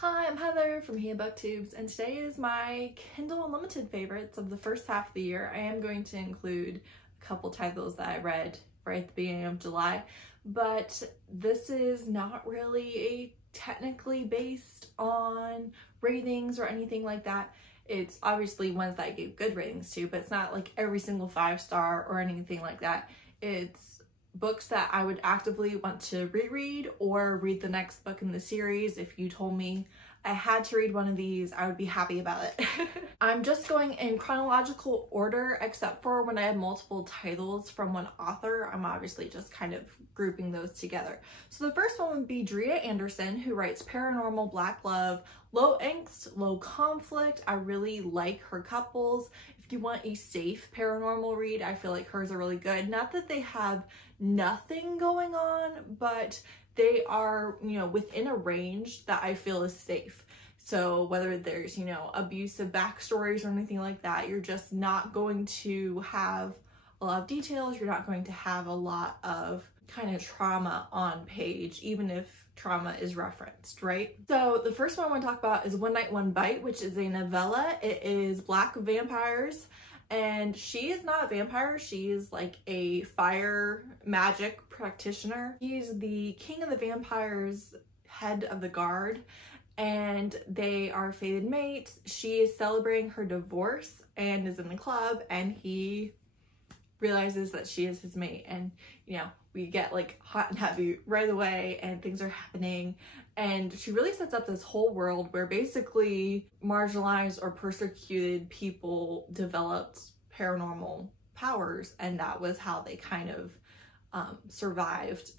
Hi, I'm Heather from booktubes, and today is my Kindle Unlimited favorites of the first half of the year. I am going to include a couple titles that I read right at the beginning of July, but this is not really technically based on ratings or anything like that. It's obviously ones that I gave good ratings to, but it's not like every single 5-star or anything like that. It's books that I would actively want to reread or read the next book in the series. If you told me I had to read one of these, I would be happy about it. I'm just going in chronological order, except for when I have multiple titles from one author. I'm obviously just kind of grouping those together. So the first one would be Dria Andersen, who writes paranormal, black love, low angst, low conflict. I really like her couples. If you want a safe paranormal read, I feel like hers are really good. Not that they have nothing going on, but they are, within a range that I feel is safe. So whether there's, abusive backstories or anything like that, you're just not going to have a lot of details. You're not going to have a lot of kind of trauma on page, even if trauma is referenced, right? So the first one I want to talk about is One Night, One Bite, which is a novella. It is black vampires, and she is not a vampire. She is like a fire magic practitioner. He's the king of the vampires, head of the guard, and they are fated mates. She is celebrating her divorce and is in the club, and he realizes that she is his mate, and we get like hot and heavy right away, and things are happening, and she really sets up this whole world where basically marginalized or persecuted people developed paranormal powers, and that was how they kind of survived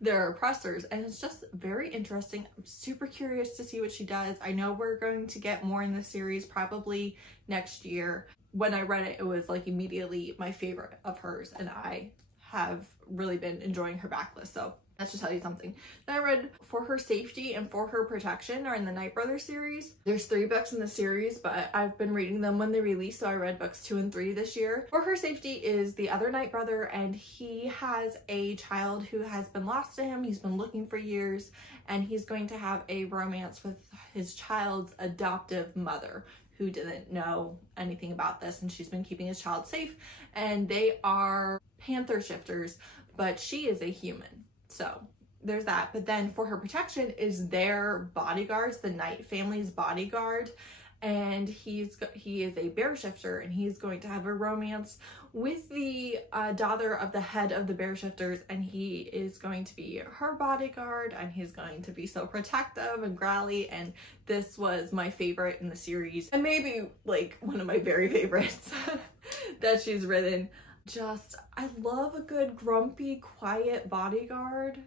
their oppressors. And it's just very interesting. I'm super curious to see what she does. I know we're going to get more in this series probably next year. When I read it, it was like immediately my favorite of hers, and I have really been enjoying her backlist. So that should tell you something. Then I read For Her Safety and For Her Protection are in the Night Brothers series. There's 3 books in the series, but I've been reading them when they release, so I read books 2 and 3 this year. For Her Safety is the other Night Brother, and he has a child who has been lost to him. He's been looking for years, and he's going to have a romance with his child's adoptive mother, who didn't know anything about this, and she's been keeping his child safe. And they are panther shifters, but she is a human. So there's that. But then For Her Protection is their bodyguards, the Knight family's bodyguard, and he is a bear shifter, and he's going to have a romance with the daughter of the head of the bear shifters, and he is going to be her bodyguard, and he's going to be so protective and growly. And this was my favorite in the series, and maybe like one of my very favorites that she's written. I love a good grumpy, quiet bodyguard,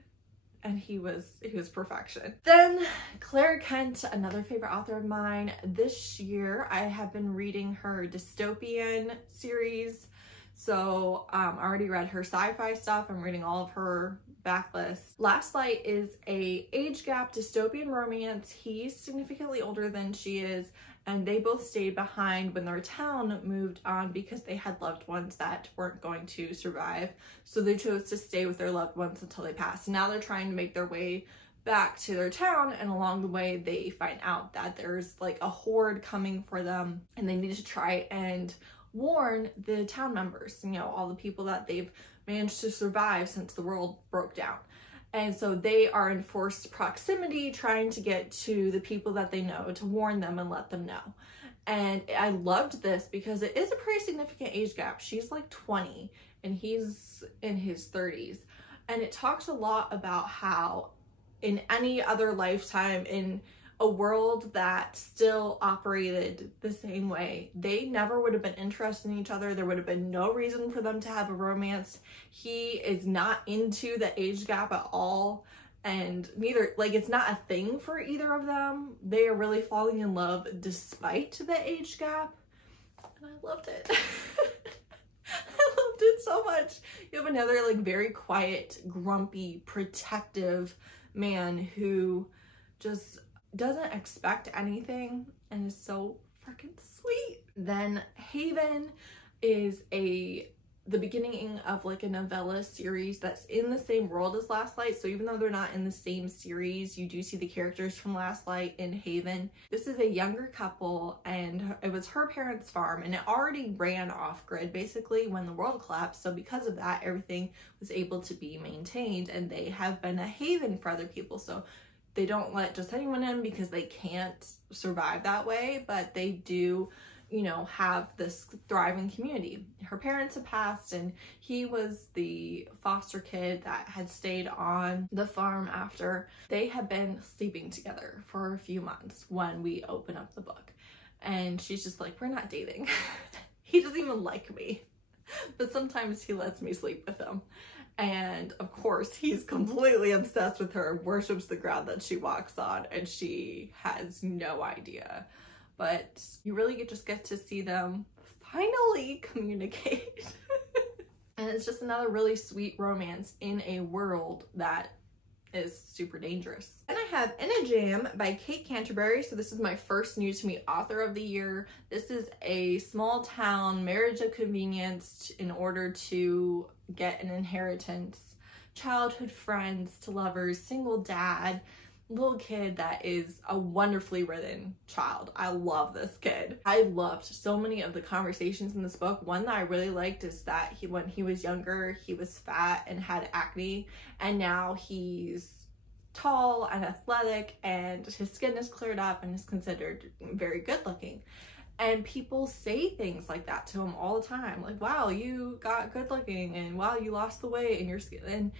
and he was perfection. Then Claire Kent, another favorite author of mine. This year I have been reading her dystopian series. So I already read her sci-fi stuff. I'm reading all of her backlist. Last Light is a age gap dystopian romance. He's significantly older than she is, and they both stayed behind when their town moved on because they had loved ones that weren't going to survive. So they chose to stay with their loved ones until they passed. Now they're trying to make their way back to their town, and along the way they find out that there's like a horde coming for them, and they need to try and warn the town members, all the people that they've managed to survive since the world broke down. And so they are in forced proximity trying to get to the people that they know to warn them and let them know. And I loved this because it is a pretty significant age gap. She's like 20 and he's in his 30s. And it talks a lot about how in any other lifetime, in a world that still operated the same way, they never would have been interested in each other. There would have been no reason for them to have a romance. He is not into the age gap at all, and neither, like, it's not a thing for either of them. They are really falling in love despite the age gap, and I loved it. I loved it so much. You have another like very quiet, grumpy, protective man who just doesn't expect anything and is so freaking sweet. Then Haven is a the beginning of like a novella series that's in the same world as Last Light. So even though they're not in the same series, you do see the characters from Last Light in Haven. This is a younger couple, and it was her parents' farm, and it already ran off grid basically when the world collapsed. So because of that, everything was able to be maintained, and they have been a haven for other people. So they don't let just anyone in because they can't survive that way, but they do, you know, have this thriving community. Her parents had passed, and he was the foster kid that had stayed on the farm after. They had been sleeping together for a few months when we open up the book. And she's just like, we're not dating. He doesn't even like me, but sometimes he lets me sleep with him. And of course, he's completely obsessed with her, worships the ground that she walks on, and she has no idea. But you really just get to see them finally communicate. And it's just another really sweet romance in a world that is super dangerous. And I have In a Jam by Kate Canterbary. So this is my first new to me author of the year. This is a small town marriage of convenience in order to get an inheritance. Childhood friends to lovers, single dad, little kid that is a wonderfully written child. I love this kid. I loved so many of the conversations in this book. One that I really liked is that when he was younger, he was fat and had acne, and now he's tall and athletic and his skin is cleared up and is considered very good looking. And people say things like that to him all the time. Like, wow, you got good looking, and wow, you lost the weight in your skin.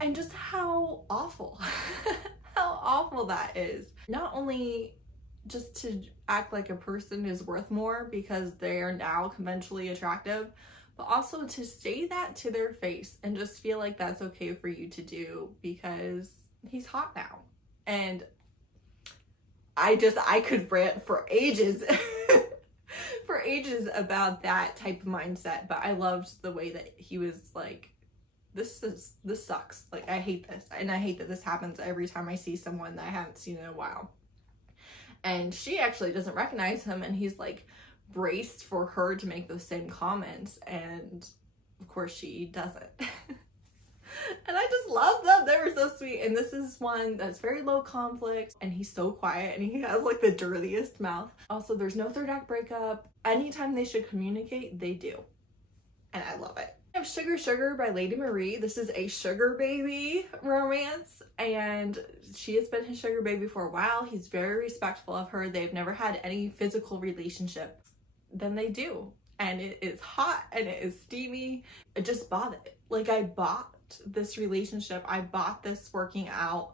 And just how awful, how awful that is. Not only just to act like a person is worth more because they are now conventionally attractive, but also to say that to their face and just feel like that's okay for you to do because he's hot now. And I could rant for ages, for ages about that type of mindset, but I loved the way that he was like, this sucks. Like, I hate this. And I hate that this happens every time I see someone that I haven't seen in a while. And she actually doesn't recognize him, and he's like braced for her to make those same comments. And of course she doesn't. And I just love them. They were so sweet. And this is one that's very low conflict, and he's so quiet, and he has like the dirtiest mouth. Also, there's no third act breakup. Anytime they should communicate, they do. And I love it. I have Sugar Sugar by Lady Marie. This is a sugar baby romance, and she has been his sugar baby for a while. He's very respectful of her. They've never had any physical relationship. Then they do. And it is hot and it is steamy. I just bought it. Like, I bought this relationship. I bought this working out.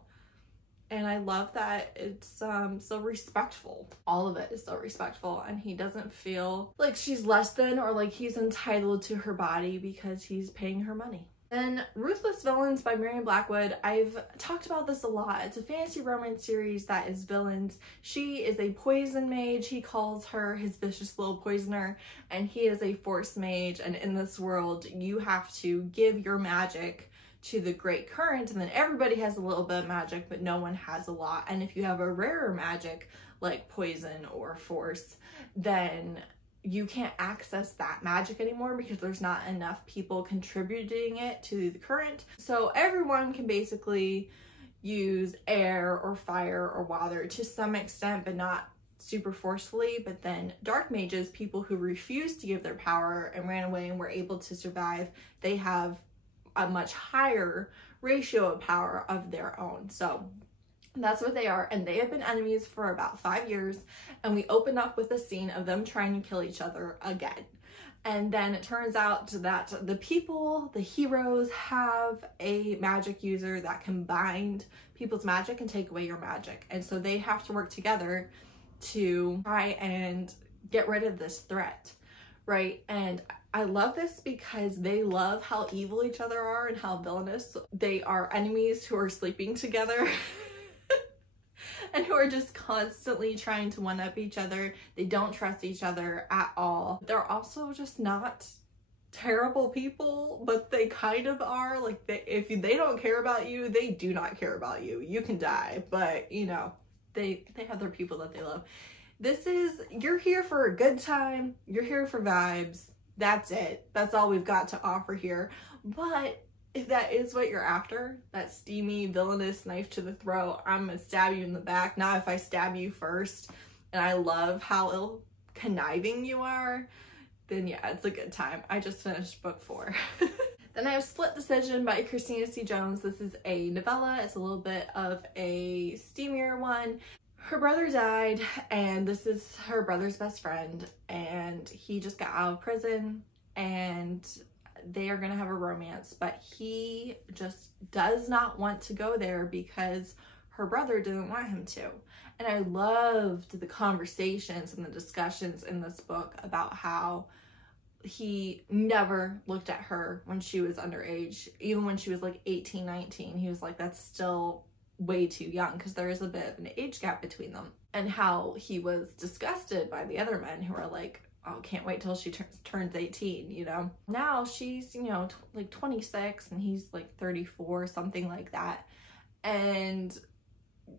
And I love that it's so respectful. All of it is so respectful, and he doesn't feel like she's less than or like he's entitled to her body because he's paying her money. Then Ruthless Villains by Marion Blackwood. I've talked about this a lot. It's a fantasy romance series that is villains. She is a poison mage. He calls her his vicious little poisoner, and he is a force mage. And in this world, you have to give your magic to the great current, and then everybody has a little bit of magic, but no one has a lot. And if you have a rarer magic like poison or force, then you can't access that magic anymore because there's not enough people contributing it to the current. So everyone can basically use air or fire or water to some extent, but not super forcefully. But then dark mages, people who refuse to give their power and ran away and were able to survive, they have a much higher ratio of power of their own. So that's what they are, and they have been enemies for about 5 years, and we open up with a scene of them trying to kill each other again. And then it turns out that the people, the heroes, have a magic user that can bind people's magic and take away your magic, and so they have to work together to try and get rid of this threat, right? And I love this because they love how evil each other are and how villainous. They are enemies who are sleeping together and who are just constantly trying to one-up each other. They don't trust each other at all. They're also just not terrible people, but they kind of are. Like, if they don't care about you, they do not care about you. You can die, but you know, they have their people that they love. This is, you're here for a good time, you're here for vibes, that's it. That's all we've got to offer here. But if that is what you're after, that steamy, villainous knife to the throat, I'm gonna stab you in the back. Not if I stab you first. And I love how conniving you are, then yeah, it's a good time. I just finished book 4. Then I have Split Decision by Christina C. Jones. This is a novella. It's a little bit of a steamier one. Her brother died, and this is her brother's best friend, and he just got out of prison, and they are gonna have a romance, but he just does not want to go there because her brother didn't want him to. And I loved the conversations and the discussions in this book about how he never looked at her when she was underage. Even when she was like 18, 19, he was like, that's still way too young, because there is a bit of an age gap between them. And how he was disgusted by the other men who are like, oh, can't wait till she turns 18, you know? Now she's, you know, like 26 and he's like 34, something like that. And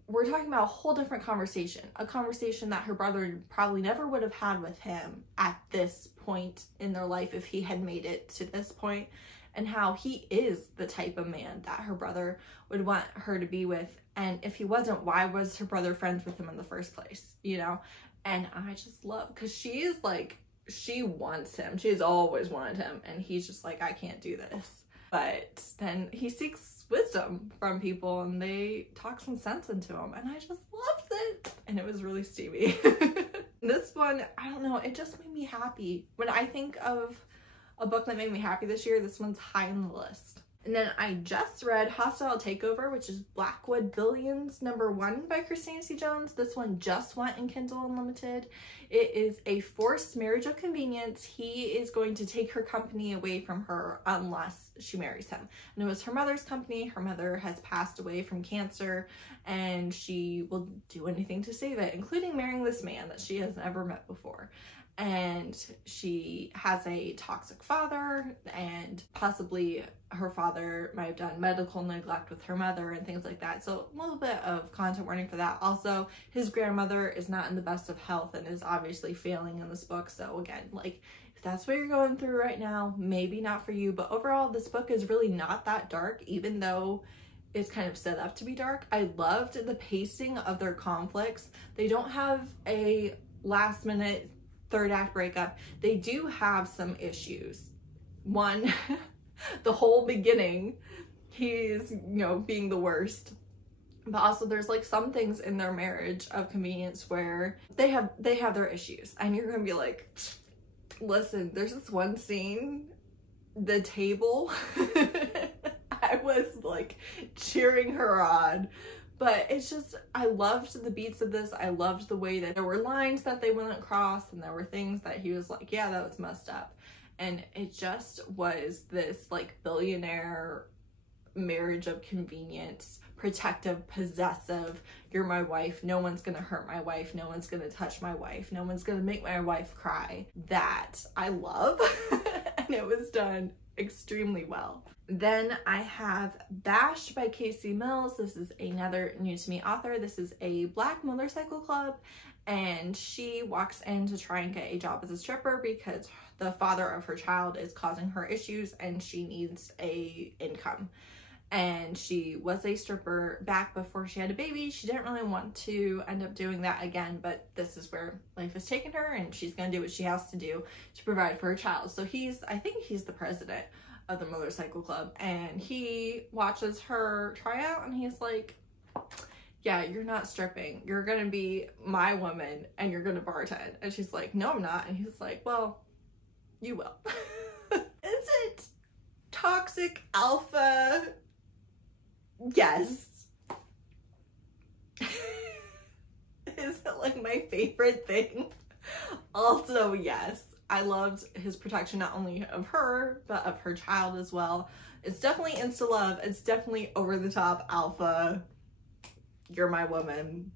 we're talking about a whole different conversation, a conversation that her brother probably never would have had with him at this point in their life if he had made it to this point, and how he is the type of man that her brother would want her to be with. And if he wasn't, why was her brother friends with him in the first place, you know? And I just love, because she is like, she wants him. She's always wanted him. And he's just like, I can't do this. But then he seeks wisdom from people and they talk some sense into him. And I just loved it. And it was really steamy. This one, I don't know, it just made me happy. When I think of a book that made me happy this year, this one's high on the list. And then I just read Hostile Takeover, which is Blackwood Billions #1 by Christina C. Jones. This one just went in Kindle Unlimited. It is a forced marriage of convenience. He is going to take her company away from her unless she marries him. And it was her mother's company. Her mother has passed away from cancer, and she will do anything to save it, including marrying this man that she has never met before. And she has a toxic father, and possibly her father might have done medical neglect with her mother and things like that. So a little bit of content warning for that. Also, his grandmother is not in the best of health and is obviously failing in this book. So again, like, if that's what you're going through right now, maybe not for you. But overall, this book is really not that dark, even though it's kind of set up to be dark. I loved the pacing of their conflicts. They don't have a last minute third act breakup. They do have some issues. One, the whole beginning, he's, you know, being the worst. But also there's like some things in their marriage of convenience where they have their issues. And you're gonna be like, listen, there's this one scene, the table, I was like cheering her on. But it's just, I loved the beats of this. I loved the way that there were lines that they wouldn't cross, and there were things that he was like, yeah, that was messed up. And it just was this like billionaire marriage of convenience, protective, possessive, you're my wife, no one's gonna hurt my wife, no one's gonna touch my wife, no one's gonna make my wife cry. That I love. And it was done extremely well. Then I have Bashed by Casey Mills. This is another new to me author. This is a Black motorcycle club, and she walks in to try and get a job as a stripper because the father of her child is causing her issues and she needs a income. And she was a stripper back before she had a baby. She didn't really want to end up doing that again, but this is where life has taken her, and she's gonna do what she has to do to provide for her child. So I think he's the president of the motorcycle club, and he watches her try out and he's like, yeah, you're not stripping, you're gonna be my woman and you're gonna bartend. And she's like, no, I'm not. And he's like, well, you will. Is it toxic alpha? Yes. Is it like my favorite thing? Also, yes. I loved his protection not only of her, but of her child as well. It's definitely insta-love. It's definitely over-the-top alpha. You're my woman.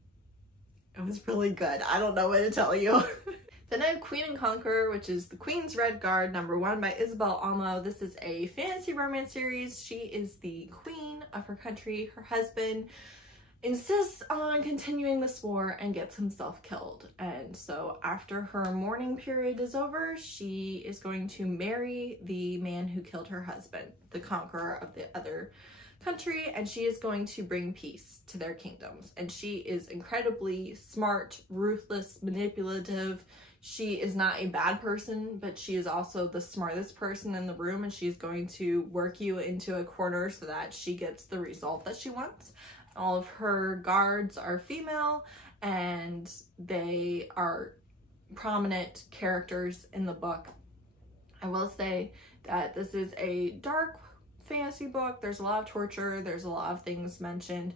It was really good. I don't know what to tell you. Then I have Queen and Conqueror, which is The Queen's Red Guard #1 by Isabel Almo. This is a fantasy romance series. She is the queen of her country. Her husband insists on continuing this war and gets himself killed. And so after her mourning period is over, she is going to marry the man who killed her husband, the conqueror of the other country, and she is going to bring peace to their kingdoms. And she is incredibly smart, ruthless, manipulative. She is not a bad person, but she is also the smartest person in the room, and she's going to work you into a corner so that she gets the result that she wants. All of her guards are female, and they are prominent characters in the book. I will say that this is a dark fantasy book. There's a lot of torture, there's a lot of things mentioned,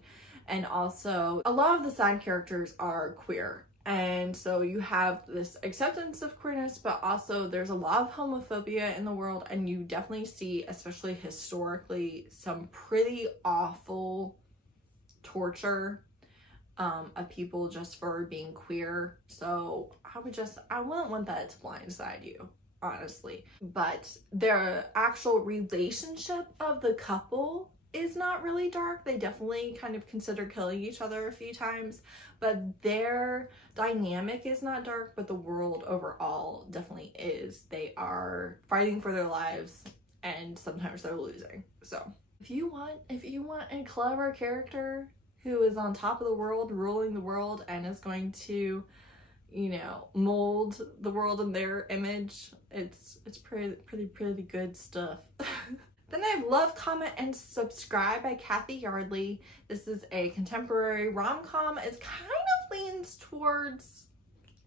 and also a lot of the side characters are queer. And so you have this acceptance of queerness, but also there's a lot of homophobia in the world, and you definitely see, especially historically, some pretty awful torture of people just for being queer. So I wouldn't want that to blindside you, honestly. But their actual relationship of the couple is not really dark. They definitely kind of consider killing each other a few times, but their dynamic is not dark, but the world overall definitely is. They are fighting for their lives, and sometimes they're losing. So if you want a clever character who is on top of the world, ruling the world, and is going to, you know, mold the world in their image, it's pretty good stuff. Then I have Love, Comment, and Subscribe by Kathy Yardley. This is a contemporary rom-com. It kind of leans towards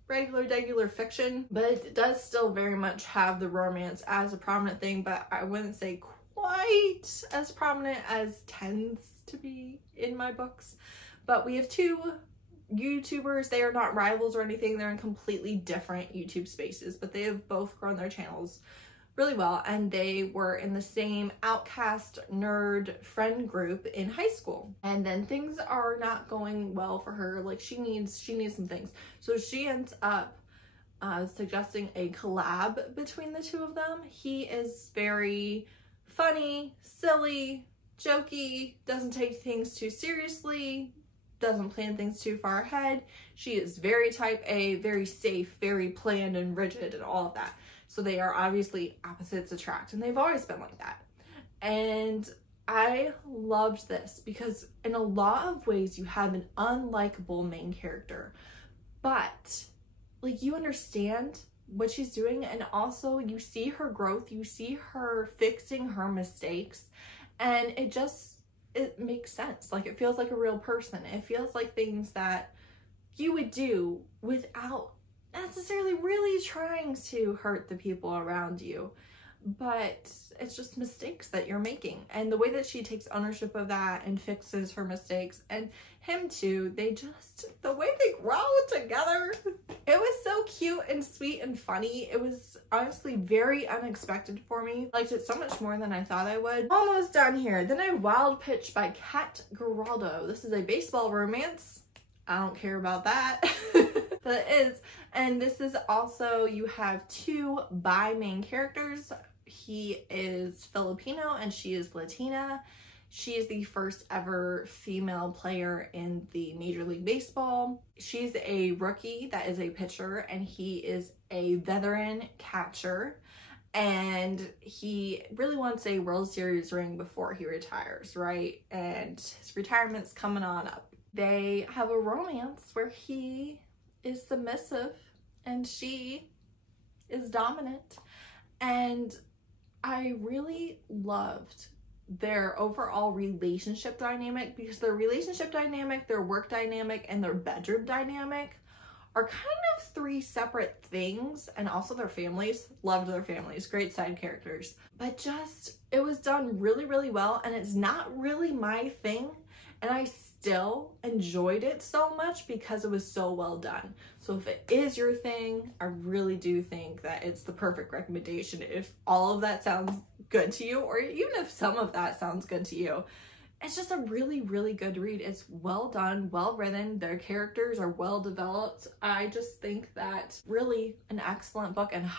regular fiction, but it does still very much have the romance as a prominent thing, but I wouldn't say quite as prominent as tends to be in my books. But we have two YouTubers. They are not rivals or anything. They're in completely different YouTube spaces, but they have both grown their channels really well, and they were in the same outcast nerd friend group in high school. And then things are not going well for her. Like she needs some things. So she ends up suggesting a collab between the two of them. He is very funny, silly, jokey, doesn't take things too seriously, doesn't plan things too far ahead. She is very type A, very safe, very planned and rigid and all of that. So they are obviously opposites attract, and they've always been like that. And I loved this because in a lot of ways you have an unlikable main character, but like you understand what she's doing, and also you see her growth, you see her fixing her mistakes, and it makes sense. Like it feels like a real person. It feels like things that you would do without necessarily really trying to hurt the people around you, but it's just mistakes that you're making. And the way that she takes ownership of that and fixes her mistakes, and him too, the way they grow together, it was so cute and sweet and funny. It was honestly very unexpected for me. I liked it so much more than I thought I would. Almost done here. Then I have Wild Pitch by Kat Geraldo. This is a baseball romance. I don't care about that. But it is. And this is also, you have two bi main characters. He is Filipino and she is Latina. She is the first ever female player in the Major League Baseball. She's a rookie that is a pitcher, and he is a veteran catcher. And he really wants a World Series ring before he retires, right? And his retirement's coming on up. They have a romance where he is submissive and she is dominant. And I really loved their overall relationship dynamic, because their relationship dynamic, their work dynamic, and their bedroom dynamic are kind of three separate things. And also their families, loved their families, great side characters, but just it was done really well, and it's not really my thing, and I still enjoyed it so much because it was so well done. So if it is your thing, I really do think that it's the perfect recommendation. If all of that sounds good to you, or even if some of that sounds good to you, it's just a really good read. It's well done, well written, their characters are well developed. I just think that really an excellent book, and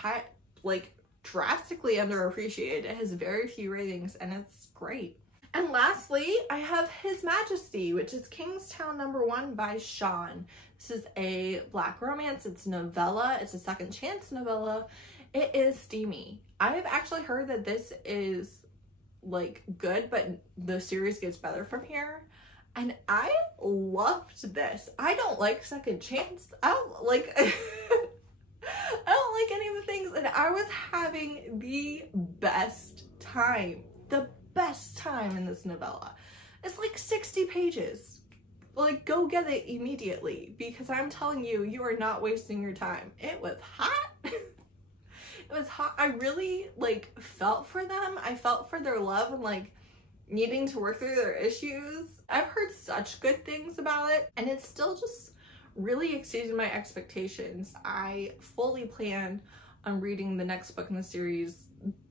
drastically underappreciated. It has very few ratings and it's great. And lastly, I have His Majesty, which is Kingstown #1 by Sean. This is a Black romance. It's a novella. It's a second chance novella. It is steamy. I've actually heard that this is like good, but the series gets better from here. And I loved this. I don't like second chance. I don't like I don't like any of the things, and I was having the best time. The best time in this novella. It's like 60 pages. Like, go get it immediately, because I'm telling you, you are not wasting your time. It was hot. It was hot. I really like felt for them. I felt for their love and like needing to work through their issues. I've heard such good things about it, and it's still just really exceeded my expectations. I fully plan on reading the next book in the series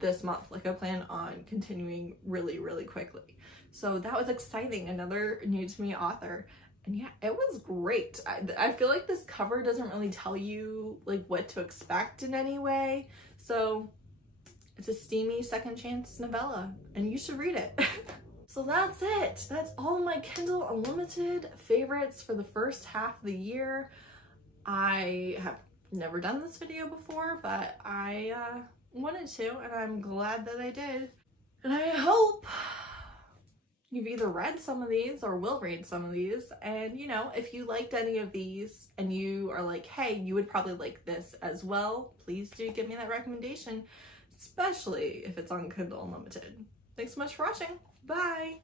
this month. Like, I plan on continuing really, really quickly. So that was exciting. Another new to me author. And yeah, it was great. I feel like this cover doesn't really tell you like what to expect in any way. So it's a steamy second chance novella, and you should read it. So that's it. That's all my Kindle Unlimited favorites for the first half of the year. I have never done this video before, but I wanted to, and I'm glad that I did. And I hope you've either read some of these or will read some of these. And you know, if you liked any of these and you are like, hey, you would probably like this as well, please do give me that recommendation, especially if it's on Kindle Unlimited. Thanks so much for watching. Bye!